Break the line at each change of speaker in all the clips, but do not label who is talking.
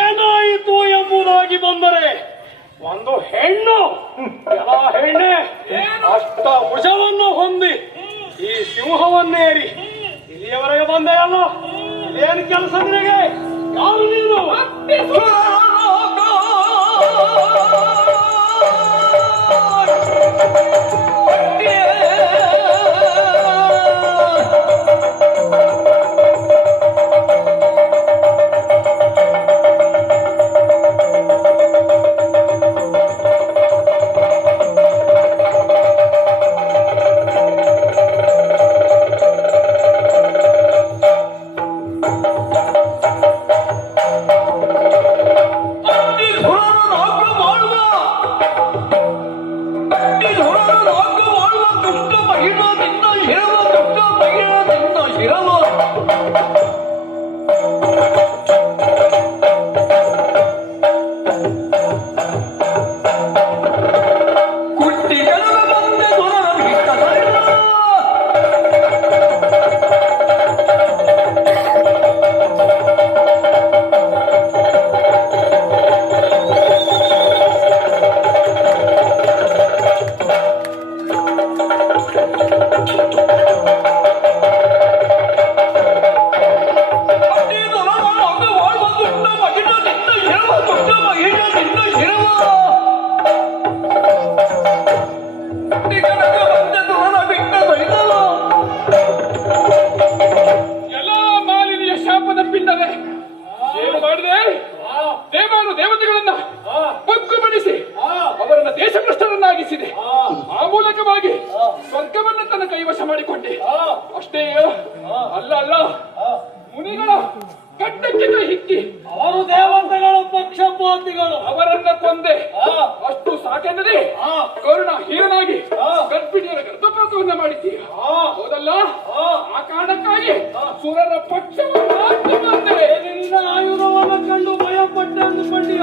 ಏನಾಯಿತು ಎಂಬುದಾಗಿ ಬಂದರೆ ಒಂದು ಹೆಣ್ಣು, ಎಲ್ಲ ಹೆಣ್ಣೆ, ಅಷ್ಟ ಭುಜವನ್ನು ಹೊಂದಿ ಈ ಸಿಂಹವನ್ನೇರಿ. ಇಲ್ಲಿಯವರೆಗೆ ಬಂದೆ ಅಲ್ಲ ಏನು ಕೆಲಸ ನಿನಗೆ? ಯಾರು ನೀನು?
ಅಷ್ಟೇ ಅಲ್ಲ ಅಲ್ಲ. ಮುನಿಗಳ ಕಟ್ಟಕ್ಕೆ ಹಿಕ್ಕಿ.
ಅವರು ದೇವತೆಗಳು ಪಕ್ಷಪಾತಿಗಳು.
ಅವರನ್ನ ಕೊಂದೆ. ಅಷ್ಟು ಸಾಕೆಂದರೆ ಕರುಣ ಹೀರನಾಗಿ ಗರ್ಭಿಣಿಯರ ಗರ್ಭಪಾತವನ್ನ ಮಾಡಿದ್ದೀಯ. ಹೌದಲ್ಲ? ಆ. ಕಾರಣಕ್ಕಾಗಿ ಸುರರ ಪಕ್ಷವನ್ನು
ಆಯುಧವನ್ನು ಕಂಡು ಭಯಪಟ್ಟ ಅಂದುಕೊಂಡಿಯ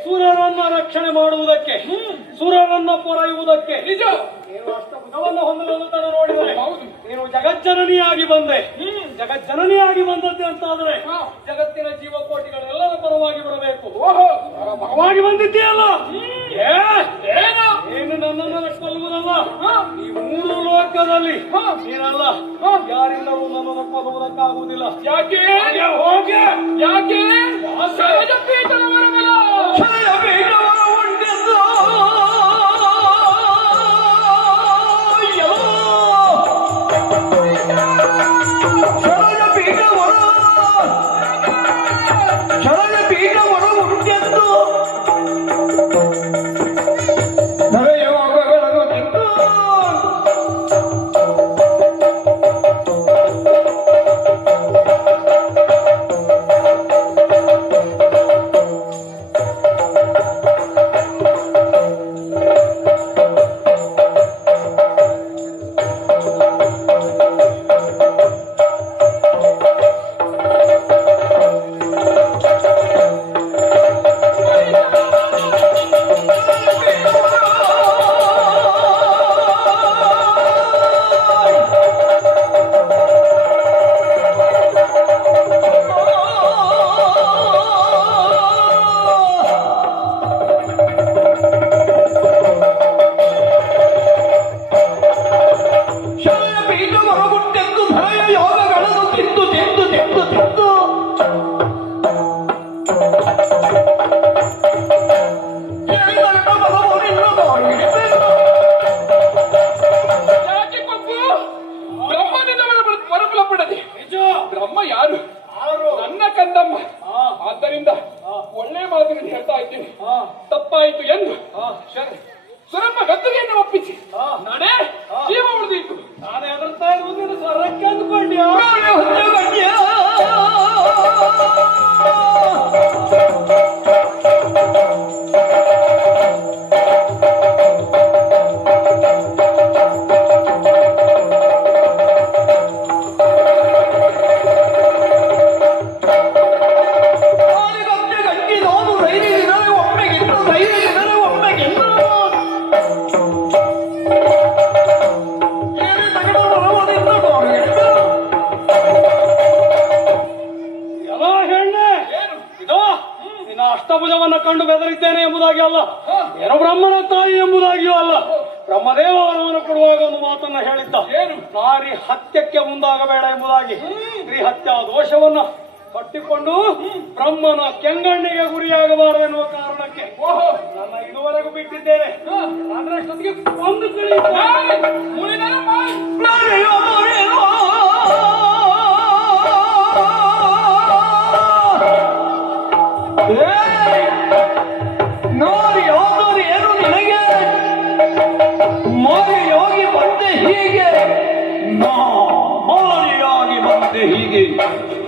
ಬಂದೆ
ಸುರರನ್ನ ರಕ್ಷಣೆ ಮಾಡುವುದಕ್ಕೆ ಸುರರನ್ನ ಪೊರೆಯುವುದಕ್ಕೆ.
ನಿಜ.
ನೀನು ಹೊಂದಲು ನೋಡಿದರೆ ನೀನು ಜಗಜ್ಜನನಿಯಾಗಿ ಬಂದೆ. ಜಗಜ್ಜನನಿಯಾಗಿ ಬಂದದ್ದೆ ಅಂತಾದ್ರೆ
ಹಾ.
ಜಗತ್ತಿನ ಜೀವಕೋಟಿಗಳೆಲ್ಲರ ಪರವಾಗಿ ಬರಬೇಕು.
ಓಹೋ.
ಪರವಾಗಿ ಬಂದಿದ್ದೀಯಲ್ಲ?
ಏನು?
ನನ್ನನ್ನು ಕೊಲ್ಲುವುದಲ್ಲ ಈ ಮೂರು ಲೋಕದಲ್ಲಿ ನೀನಲ್ಲ. ಯಾರಿಂದಲೂ ನನ್ನನ್ನು ಕೊಲ್ಲುವುದಕ್ಕಾಗುವುದಿಲ್ಲ
ಯಾಕೆ?
ಹೋಗೆ
ಯಾಕೆ? ಯಾರು? ನನ್ನ ಕಂದಮ್ಮ ಆದ್ದರಿಂದ ಒಳ್ಳೆ ಮಾತುಗಳನ್ನು ಹೇಳ್ತಾ ಇದ್ದೀನಿ. ತಪ್ಪಾಯಿತು ಎಂದು ಸುರಮ್ಮ ಗದ್ದುಗೆಯನ್ನು ಒಪ್ಪಿಸಿ. ನಾನೇ ಜೀವ ಉಳಿದಿತ್ತು
ನಾನೇ ಅದರ ತಾಯಿ ನಿನ್ನ ಸ್ವರಕ್ಕೆ ಅಂದ್ಕೊಂಡ್ಯಾ? ನಿನ್ನ ಅಷ್ಟಭುಜವನ್ನು ಕಂಡು ಬೆದರಿದ್ದೇನೆ ಎಂಬುದಾಗಿ ಅಲ್ಲ. ಏನು ಬ್ರಹ್ಮನ ತಾಯಿ ಎಂಬುದಾಗಿಯೂ ಅಲ್ಲ. ಬ್ರಹ್ಮದೇವ ವರವನ್ನು ಕೊಡುವಾಗ ಒಂದು ಮಾತನ್ನ ಹೇಳಿದ್ದ.
ಏನು?
ನಾರಿ ಹತ್ಯಕ್ಕೆ ಮುಂದಾಗಬೇಡ ಎಂಬುದಾಗಿ. ಸ್ತ್ರೀ ಹತ್ಯಾ ದೋಷವನ್ನ ಕಟ್ಟಿಕೊಂಡು ಬ್ರಹ್ಮನ ಕೆಂಗಣ್ಣಿಗೆ ಗುರಿಯಾಗಬಾರದು ಎನ್ನುವ ಕಾರಣಕ್ಕೆ
ಓಹೋ.
ನನ್ನ ಇದುವರೆಗೂ ಬಿಟ್ಟಿದ್ದೇನೆ. ಅಷ್ಟೊತ್ತಿಗೆ ಒಂದು ಕಳಿ
ಬಂದೆ